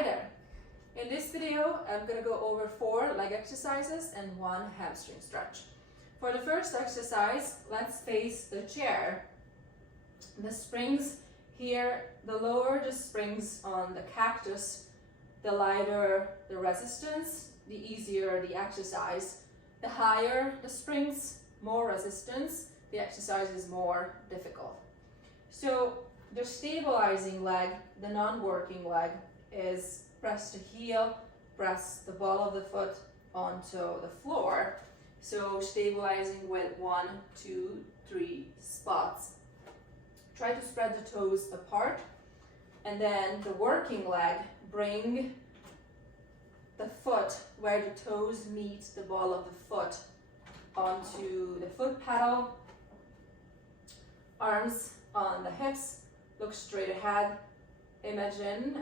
Hi there. In this video, I'm going to go over 4 leg exercises and 1 hamstring stretch. For the first exercise, let's face the chair. The springs here, the lower the springs on the cactus, the lighter the resistance, the easier the exercise. The higher the springs, more resistance, the exercise is more difficult. So the stabilizing leg, the non-working leg, is press the heel, press the ball of the foot onto the floor. So stabilizing with 1, 2, 3 spots. Try to spread the toes apart, and then the working leg, bring the foot where the toes meet the ball of the foot onto the foot pedal, arms on the hips, look straight ahead. Imagine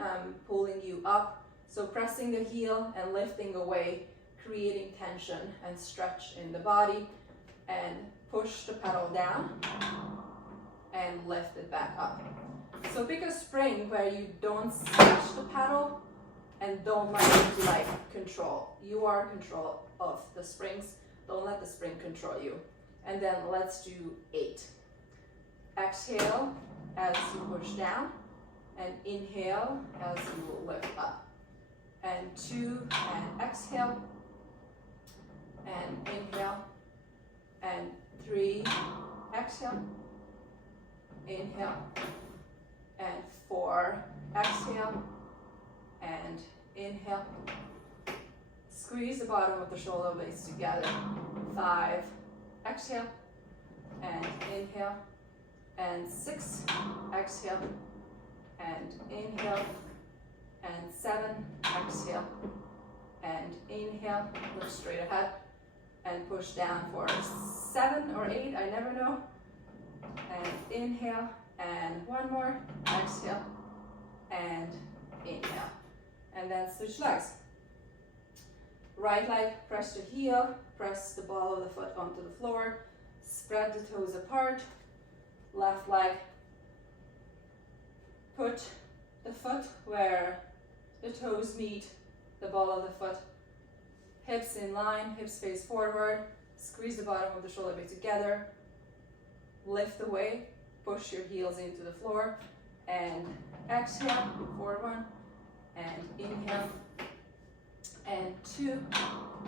pulling you up, so pressing the heel and lifting away, creating tension and stretch in the body, and push the pedal down and lift it back up. So pick a spring where you don't smash the pedal and don't let it like control. You are in control of the springs. Don't let the spring control you. And then let's do 8. Exhale as you push down, and inhale as you lift up. And 2, and exhale, and inhale, and 3, exhale, inhale, and 4, exhale, and inhale. Squeeze the bottom of the shoulder blades together. 5, exhale, and inhale, and 6, exhale, and inhale, and 7, exhale, and inhale, look straight ahead, and push down for 7 or 8, I never know, and inhale, and 1 more, exhale, and inhale, and then switch legs. Right leg, press the heel, press the ball of the foot onto the floor, spread the toes apart. Left leg, put the foot where the toes meet the ball of the foot, hips in line, hips face forward, squeeze the bottom of the shoulder blade together, lift away, push your heels into the floor, and exhale, forward 1, and inhale, and 2,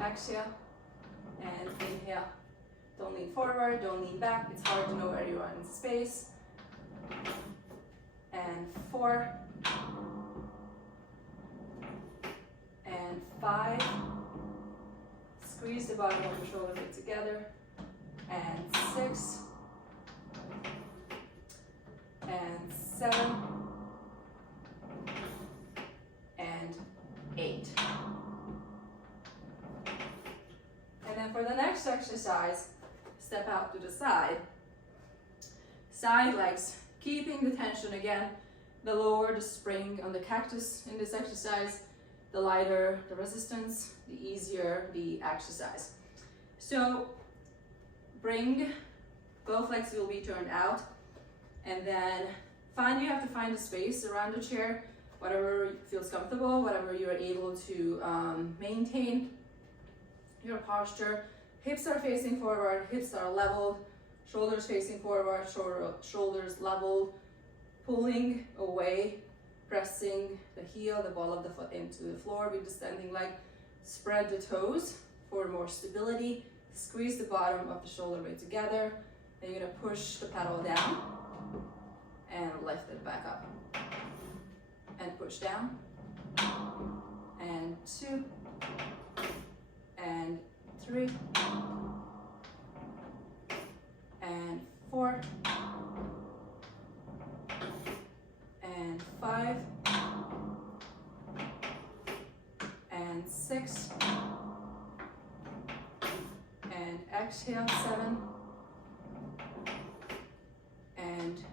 exhale, and inhale. Don't lean forward, don't lean back, it's hard to know where you are in space. And 4, and 5, squeeze the bottom of the shoulder blade together, and 6, and 7, and 8. And then for the next exercise, step out to the side. Side legs, keeping the tension again. The lower the spring on the cactus in this exercise, the lighter the resistance, the easier the exercise. So bring, both legs will be turned out, and then you have to find a space around the chair, whatever feels comfortable, whatever you're able to maintain your posture. Hips are facing forward, hips are leveled, shoulders facing forward, shoulders leveled, pulling away, pressing the heel, the ball of the foot into the floor with the standing leg. Spread the toes for more stability. Squeeze the bottom of the shoulder blade together. Then you're gonna push the pedal down and lift it back up. And push down. And 2, and 3, and 4, and 5, and 6, and exhale 7, and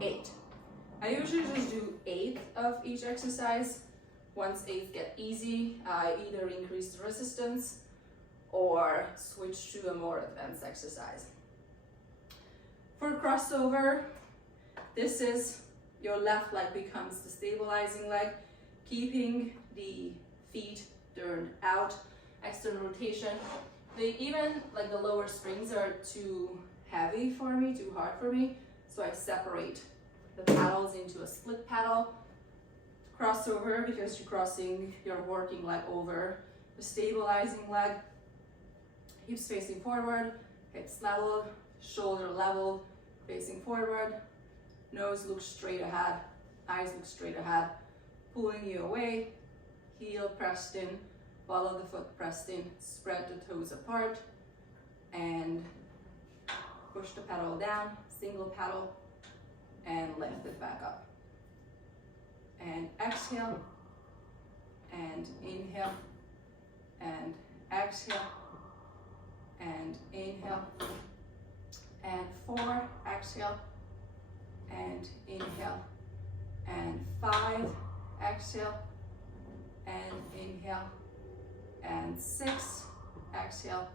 8. I usually just do 8 of each exercise. Once 8 get easy, I either increase the resistance or switch to a more advanced exercise. For crossover, this is your left leg becomes the stabilizing leg. keeping the feet turned out, external rotation. Even like the lower springs are too heavy for me, too hard for me, so I separate the paddles into a split paddle, crossover, because you're working leg over the stabilizing leg, hips facing forward, hips level, shoulder level, facing forward, nose looks straight ahead, eyes look straight ahead, pulling you away, heel pressed in, ball of the foot pressed in, spread the toes apart, and push the pedal down, single pedal, and lift it back up. And exhale, and inhale, and exhale, and inhale, and 4, exhale, and inhale, and 5, exhale, and inhale, and 6, exhale,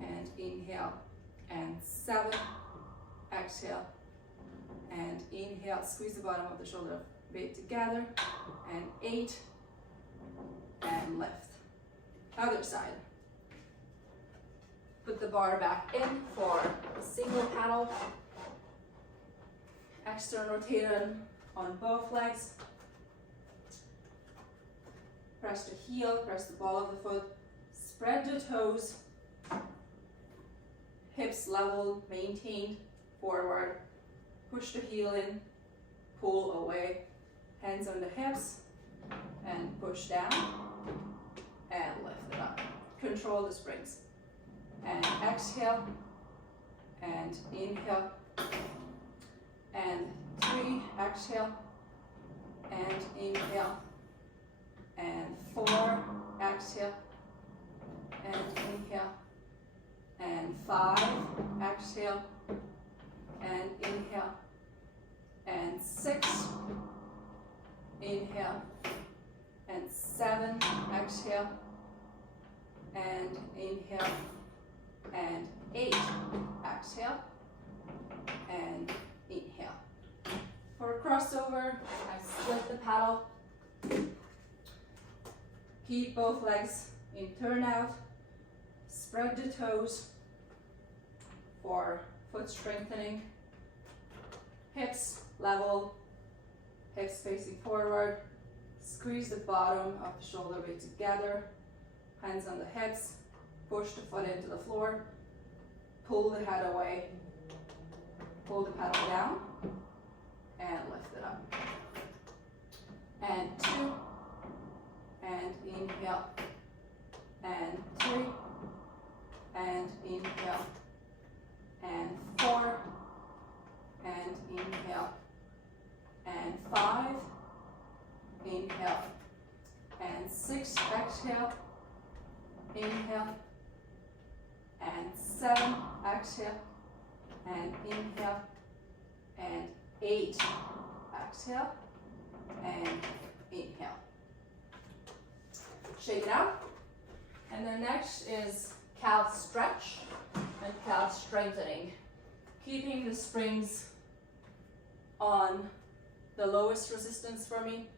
and inhale, and 7, exhale, and inhale, squeeze the bottom of the shoulder blade together, and 8, and lift. Other side. Put the bar back in for a single paddle, external rotation on both legs, press the heel, press the ball of the foot, spread the toes, hips level, maintained, forward, push the heel in, pull away, hands on the hips, and push down, and lift it up. Control the springs. And exhale, and inhale, and 3, exhale, and inhale, and 4, exhale, and inhale, and 5, exhale, and inhale, and 6, inhale, and 7, exhale, and inhale, and 8, exhale, and inhale. For a crossover, I split the paddle, keep both legs in turnout, spread the toes for foot strengthening, hips level, hips facing forward, squeeze the bottom of the shoulder blade together, hands on the hips, push the foot into the floor, pull the head away, pull the pedal down, and lift it up. And 2, and inhale, and 3, and inhale, and 4, and inhale, and 5, inhale, and 6, exhale, inhale, and 7, exhale, and inhale, and 8, exhale, and inhale. Shake it out. And then next is calf stretch and calf strengthening. Keeping the springs on the lowest resistance for me.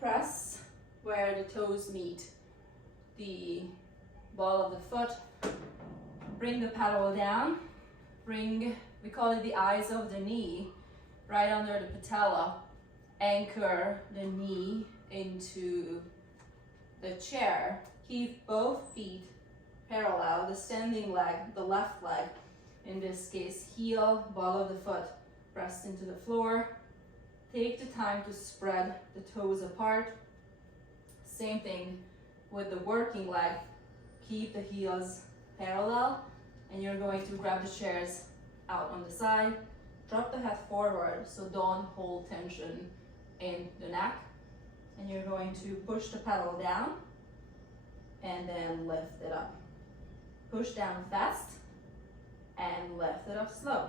Press where the toes meet the ball of the foot. Bring the paddle down. We call it the eyes of the knee, right under the patella. Anchor the knee into the chair. Keep both feet parallel, the standing leg, the left leg, in this case, heel, ball of the foot pressed into the floor. Take the time to spread the toes apart. Same thing with the working leg. Keep the heels parallel, and you're going to grab the chairs out on the side. Drop the head forward, so don't hold tension in the neck. And you're going to push the pedal down, and then lift it up. Push down fast, and lift it up slow.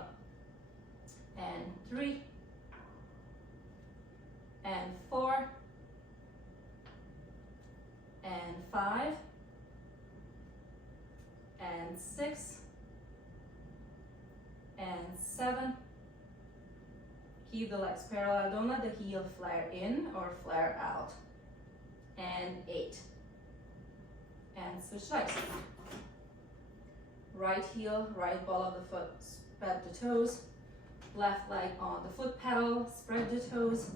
And 3, and 4, and 5, and 6, and 7. Keep the legs parallel. Don't let the heel flare in or flare out. And 8. And switch legs. Right heel, right ball of the foot, spread the toes. Left leg on the foot pedal, spread the toes.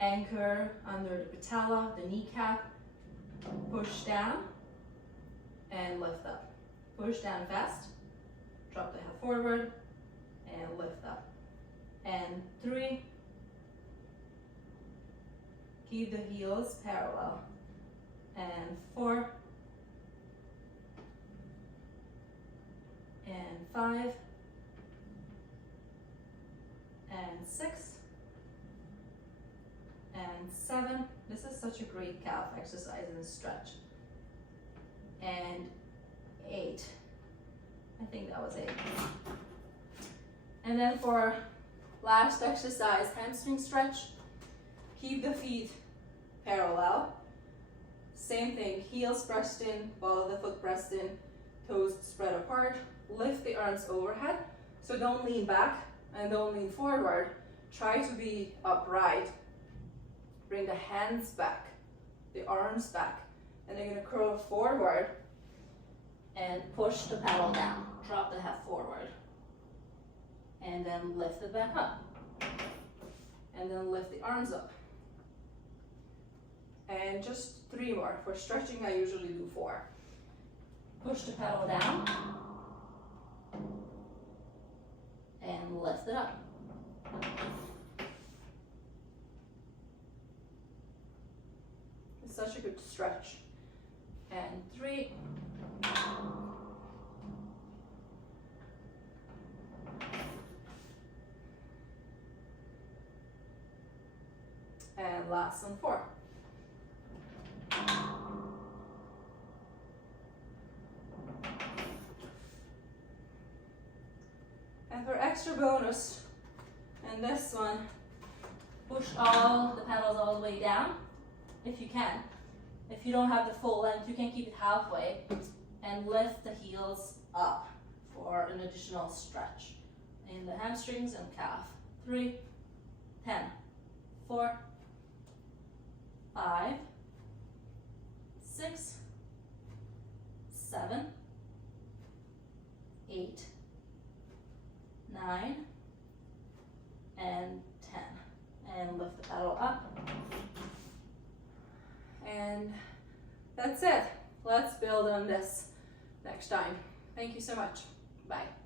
Anchor under the patella, the kneecap. Push down and lift up. Push down fast. Drop the head forward and lift up. And 3. Keep the heels parallel. And 4. And 5. And 6. And 7. This is such a great calf exercise and stretch. And 8. I think that was 8. And then for last exercise, hamstring stretch. Keep the feet parallel. Same thing, heels pressed in, ball of the foot pressed in, toes spread apart. Lift the arms overhead. So don't lean back and don't lean forward. Try to be upright. Bring the hands back, the arms back. And then you're gonna curl forward and push the pedal down. Drop the head forward. And then lift it back up. And then lift the arms up. And just 3 more. For stretching, I usually do 4. Push the pedal down. And lift it up. It's such a good stretch. And 3. And last one, 4. And for extra bonus, and this one, push all the pedals all the way down, if you can. If you don't have the full length, you can keep it halfway, and lift the heels up for an additional stretch in the hamstrings and calf. 3, 10, 4, 5, 6, 7, 8, 9, and 10. And lift the pedal up. And that's it. Let's build on this next time. Thank you so much. Bye.